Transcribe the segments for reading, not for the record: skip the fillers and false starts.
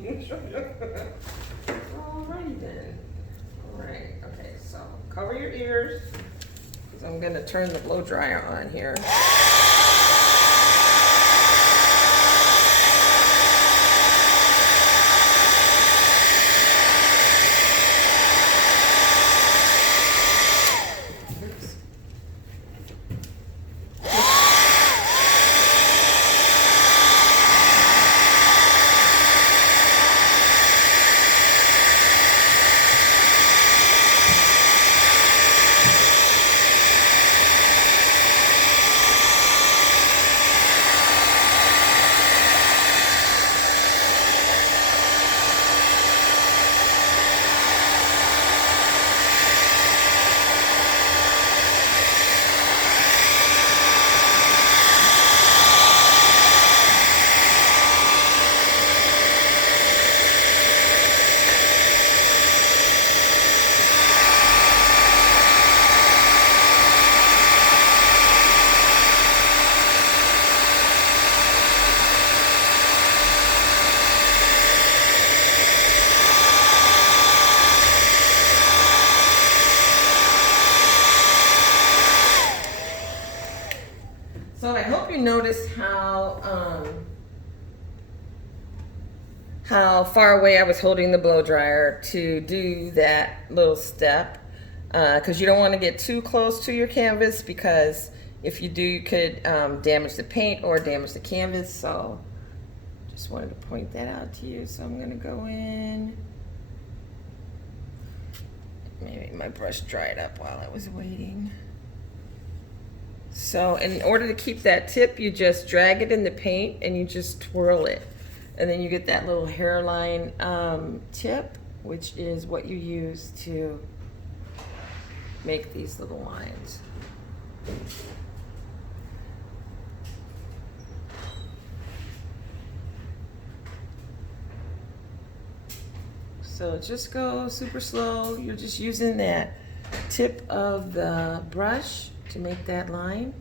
Alrighty then. Alright, okay, so cover your ears, because I'm going to turn the blow dryer on here. So I hope you notice how far away I was holding the blow dryer to do that little step, because you don't want to get too close to your canvas, because if you do, you could damage the paint or damage the canvas. So just wanted to point that out to you. So I'm going to go in. Maybe my brush dried up while I was waiting. So in order to keep that tip, you just drag it in the paint and you just twirl it. And then you get that little hairline tip, which is what you use to make these little lines. So just go super slow. You're just using that tip of the brush to make that line.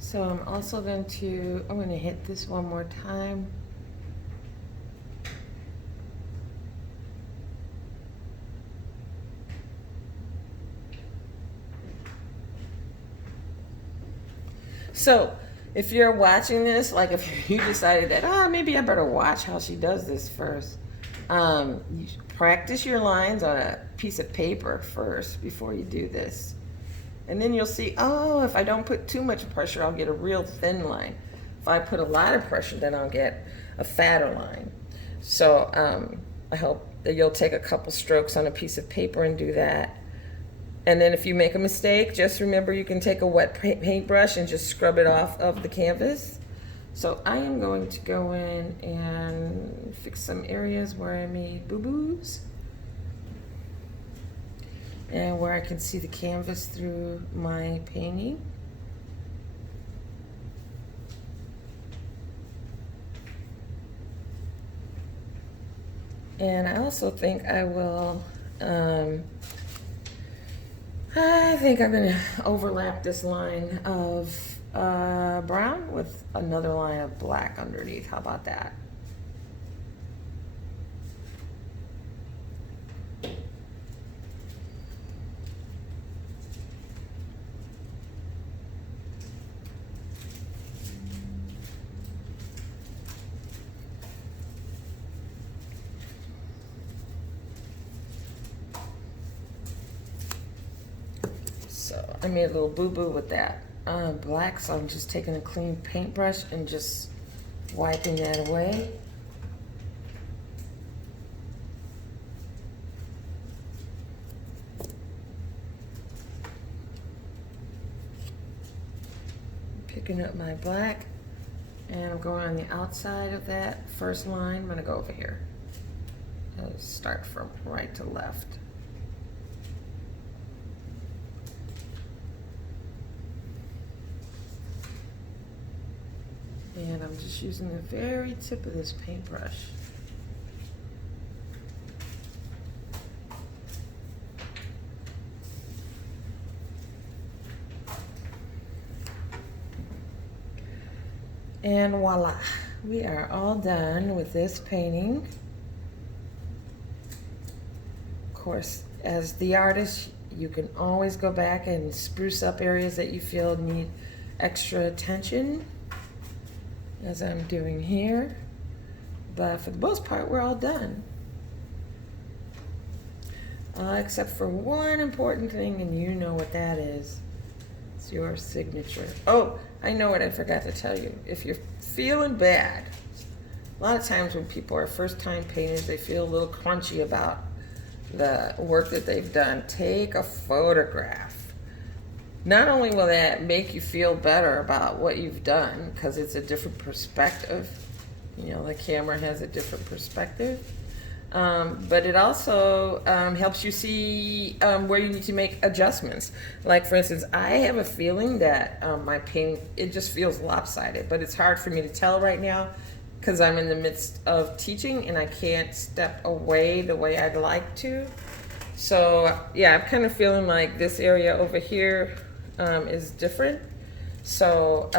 So I'm also going to hit this one more time. So if you're watching this, like if you decided that, maybe I better watch how she does this first, you practice your lines on a piece of paper first before you do this. And then you'll see, if I don't put too much pressure, I'll get a real thin line. If I put a lot of pressure, then I'll get a fatter line. So I hope that you'll take a couple strokes on a piece of paper and do that. And then if you make a mistake, just remember you can take a wet paintbrush and just scrub it off of the canvas. So I am going to go in and fix some areas where I made boo-boos and where I can see the canvas through my painting. And I also think I will, I think I'm gonna overlap this line of brown with another line of black underneath. How about that? So I made a little boo-boo with that black, so I'm just taking a clean paintbrush and just wiping that away. Picking up my black, and I'm going on the outside of that first line. I'm gonna go over here. I'll start from right to left. And I'm just using the very tip of this paintbrush. And voila, we are all done with this painting. Of course, as the artist, you can always go back and spruce up areas that you feel need extra attention, as I'm doing here. But for the most part, we're all done. Except for one important thing, and you know what that is. It's your signature. Oh, I know what I forgot to tell you. If you're feeling bad, a lot of times when people are first-time painters, they feel a little crunchy about the work that they've done. Take a photograph. Not only will that make you feel better about what you've done, because it's a different perspective, you know, the camera has a different perspective, but it also helps you see where you need to make adjustments. Like, for instance, I have a feeling that my painting, it just feels lopsided, but it's hard for me to tell right now because I'm in the midst of teaching and I can't step away the way I'd like to. So yeah, I'm kind of feeling like this area over here is different. So,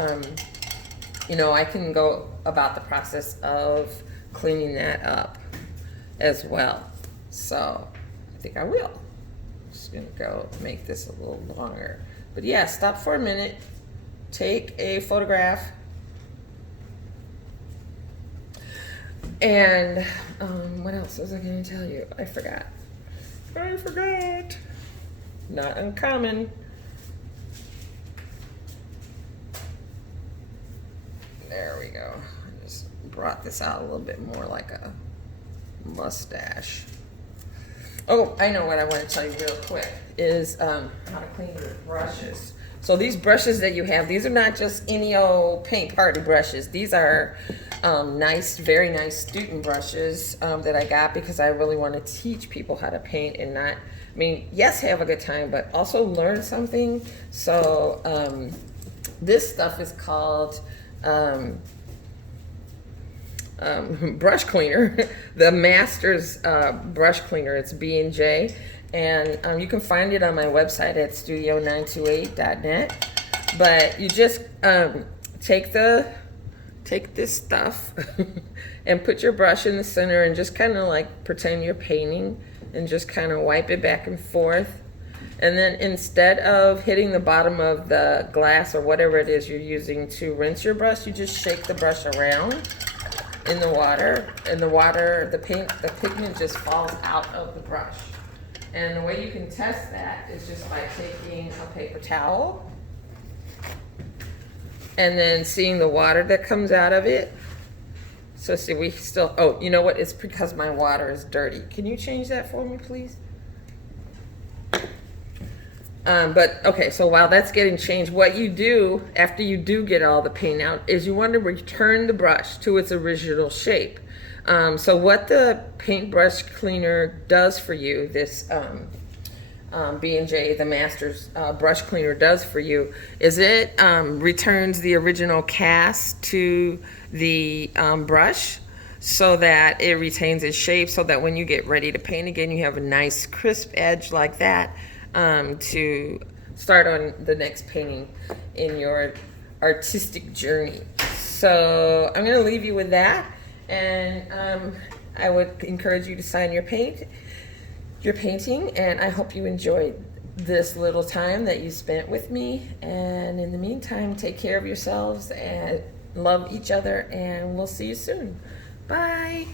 you know, I can go about the process of cleaning that up as well. So I think I will. I'm just gonna go make this a little longer. But yeah, stop for a minute, take a photograph, and what else was I gonna tell you? I forgot. Not uncommon. There we go. I just brought this out a little bit more like a mustache. Oh, I know what I want to tell you real quick is how to clean your brushes. So these brushes that you have, these are not just any old paint party brushes. These are nice, very nice student brushes that I got because I really want to teach people how to paint and not, I mean, yes, have a good time, but also learn something. So this stuff is called brush cleaner, the Masters brush cleaner. It's B&J, and you can find it on my website at studio928.net. But you just take this stuff and put your brush in the center and just kind of like pretend you're painting and just kind of wipe it back and forth. And then instead of hitting the bottom of the glass or whatever it is you're using to rinse your brush, you just shake the brush around in the water, and the pigment just falls out of the brush. And the way you can test that is just by taking a paper towel and then seeing the water that comes out of it. So see, we still, oh, you know what? It's because my water is dirty. Can you change that for me, please? But okay, so while that's getting changed, what you do after you do get all the paint out is you want to return the brush to its original shape. So what the paintbrush cleaner does for you, this B&J, the Masters brush cleaner does for you, is it returns the original cast to the brush so that it retains its shape, so that when you get ready to paint again, you have a nice crisp edge like that. To start on the next painting in your artistic journey. So I'm going to leave you with that, and I would encourage you to sign your painting, and I hope you enjoyed this little time that you spent with me. And in the meantime, take care of yourselves and love each other, and we'll see you soon. Bye.